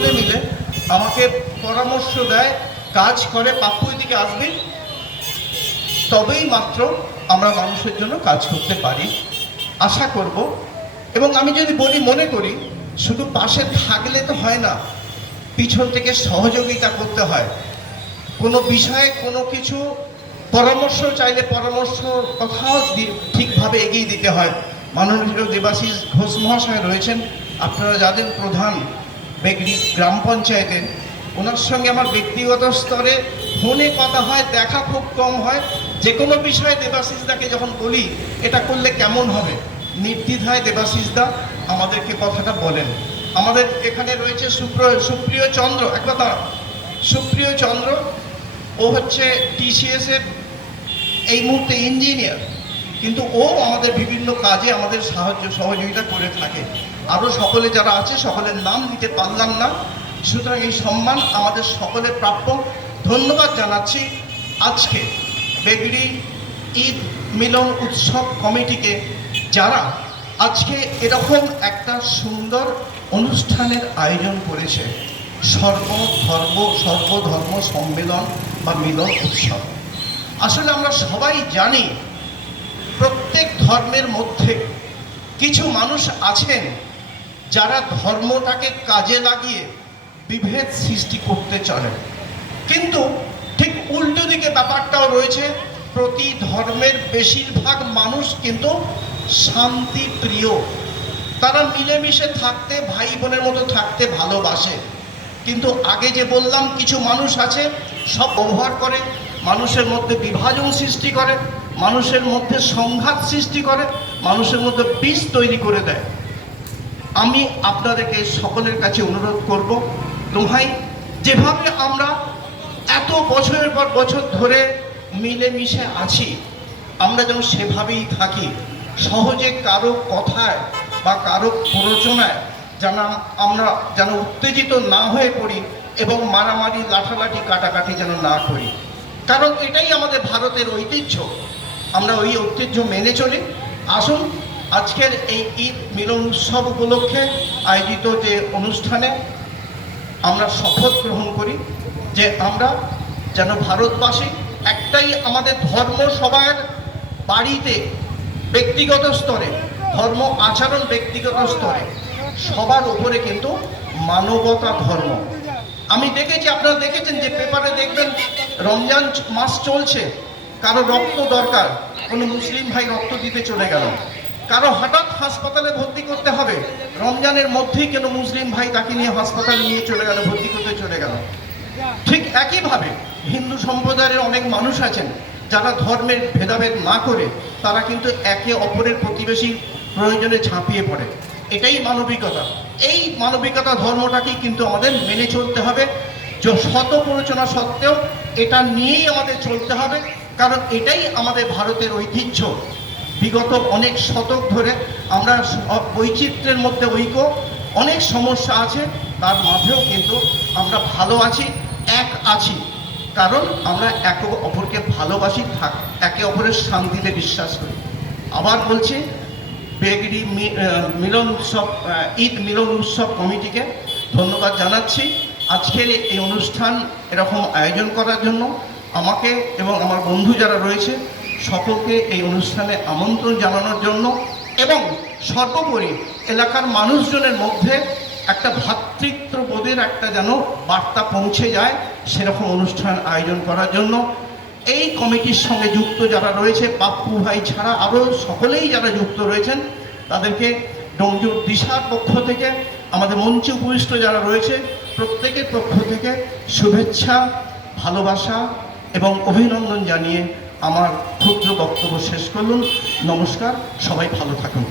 মিলে আমাকে পরামর্শ দেয়, কাজ করে, পাপ্পু এদিকে আসবি। তবেই মাত্র আমরা মানুষের জন্য কাজ করতে পারি। আশা করব। এবং আমি যদি বলি, মনে করি, শুধু পাশে থাকলে তো হয় না, পিছন থেকে সহযোগিতা করতে হয়। কোনো বিষয়ে কোনো কিছু পরামর্শ চাইলে পরামর্শ কথাও ঠিকভাবে এগিয়ে দিতে হয়। মাননীয় দেবাশিস ঘোষ মহাশয় রয়েছেন, আপনারা যাদের প্রধান বেগড়ি গ্রাম পঞ্চায়েতের। ওনার সঙ্গে আমার ব্যক্তিগত স্তরে ফোনে কথা হয়, দেখা খুব কম হয়। যে কোনো বিষয়ে দেবাশিসদাকে যখন বলি, এটা করলে কেমন হবে? নির্দ্বিধায় দেবাশিসদা আমাদেরকে কথাটা বলেন। আমাদের এখানে রয়েছে সুপ্র, সুপ্রিয় চন্দ্র এক কথা সুপ্রিয় চন্দ্র, ও হচ্ছে টিসিএসের এই মুহূর্তে ইঞ্জিনিয়ার। কিন্তু ও আমাদের বিভিন্ন কাজে আমাদের সাহায্য, সহযোগিতা করে থাকে। আরও সকলে যারা আছে, সকলের নাম নিতে পারলাম না সুতরাং এই সম্মান আমাদের সকলের প্রাপ্য। ধন্যবাদ জানাচ্ছি আজকে বেগড়ি ঈদ মিলন উৎসব কমিটিকে যারা আজকে এরকম একটা সুন্দর অনুষ্ঠানের আয়োজন করেছে। সর্বধর্ম সর্বধর্ম সম্মেলন বা মিলন উৎসব। আসলে আমরা সবাই জানি, প্রত্যেক ধর্মের মধ্যে কিছু মানুষ আছেন যারা ধর্মটাকে কাজে লাগিয়ে বিভেদ সৃষ্টি করতে চলেন কিন্তু ঠিক উল্টো দিকে ব্যাপারটাও রয়েছে, প্রতি ধর্মের বেশিরভাগ মানুষ কিন্তু শান্তি প্রিয়। তারা মিলেমিশে থাকতে ভাই বোনের মতো থাকতে ভালোবাসে। কিন্তু আগে যে বললাম, কিছু মানুষ আছে, সব ব্যবহার করে, মানুষের মধ্যে বিভাজন সৃষ্টি করে, মানুষের মধ্যে সংঘাত সৃষ্টি করে, মানুষের মধ্যে বিষ তৈরি করে দেয়। আমি আপনাদেরকে সকলের কাছে অনুরোধ করব। দোহাই যেভাবে আমরা এত বছরের পর বছর ধরে মিলেমিশে আছি, আমরা যেন সেভাবেই থাকি। সহজে কারও কথায় বা কারও প্ররোচনায় যেন আমরা যেন উত্তেজিত না হয়ে পড়ি এবং মারামারি, লাঠালাঠি, কাটাকাটি যেন না করি। কারণ এটাই আমাদের ভারতের ঐতিহ্য। আমরা ওই ঐতিহ্য মেনে চলি। আসুন আজকের এই ঈদ মিলন উৎসব উপলক্ষে আয়োজিত যে অনুষ্ঠানে আমরা শপথ গ্রহণ করি যে আমরা যেন ভারতবাসী একটাই আমাদের ধর্ম সবার বাড়িতে ব্যক্তিগত স্তরে, ধর্ম আচরণ ব্যক্তিগত স্তরে সবার উপরে কিন্তু মানবতা ধর্ম। আমি দেখেছি, আপনারা দেখেছেন যে পেপারে দেখবেন রমজান মাস চলছে, কারও রক্ত দরকার, কোনো মুসলিম ভাই রক্ত দিতে চলে গেল। কারও হঠাৎ হাসপাতালে ভর্তি করতে হবে। রমজানের মধ্যেই কেন মুসলিম ভাই তাকে নিয়ে হাসপাতালে নিয়ে চলে গেল, ভর্তি করতে চলে গেল? ঠিক একইভাবে হিন্দু সম্প্রদায়ের অনেক মানুষ আছেন, যারা ধর্মের ভেদাভেদ না করে তারা কিন্তু একে অপরের প্রতিবেশী প্রয়োজনে ঝাঁপিয়ে পড়ে। এটাই মানবিকতা। এই মানবিকতা ধর্মটাকেই কিন্তু আমাদের মেনে চলতে হবে। শত প্ররোচনা সত্ত্বেও এটা নিয়েই আমাদের চলতে হবে, কারণ এটাই আমাদের ভারতের ঐতিহ্য। বিগত অনেক শতক ধরে আমরা বৈচিত্র্যের মধ্যে ঐক্য, অনেক সমস্যা আছে, তার মাঝেও কিন্তু আমরা ভালো আছি, এক আছি। কারণ আমরা একে অপরকে ভালোবাসি, থাক, একে অপরের শান্তিতে বিশ্বাস করি। আবার বলছি, বেগড়ি মি- মিলন উৎসব ঈদ মিলন উৎসব কমিটিকে ধন্যবাদ জানাচ্ছি। আজকের এই অনুষ্ঠান এরকম আয়োজন করার জন্য আমাকে এবং আমার বন্ধু যারা রয়েছে সকলকে এই অনুষ্ঠানে আমন্ত্রণ জানানোর জন্য এবং সর্বোপরি এলাকার মানুষজনের মধ্যে একটা ভ্রাতৃত্ববোধের একটা যেন বার্তা পৌঁছে যায়, সেরকম অনুষ্ঠান আয়োজন করার জন্য। এই কমিটির সঙ্গে যুক্ত যারা রয়েছে পাপ্পু ভাই ছাড়া আরও সকলেই যারা যুক্ত রয়েছেন, তাদেরকে ডোমজুর দিশার পক্ষ থেকে, আমাদের মঞ্চে উপবিষ্ট যারা রয়েছে, প্রত্যেকের পক্ষ থেকে শুভেচ্ছা, ভালোবাসা এবং অভিনন্দন জানিয়ে আমার ক্ষুদ্র বক্তব্য শেষ করলুন নমস্কার সবাই ভালো থাকুন।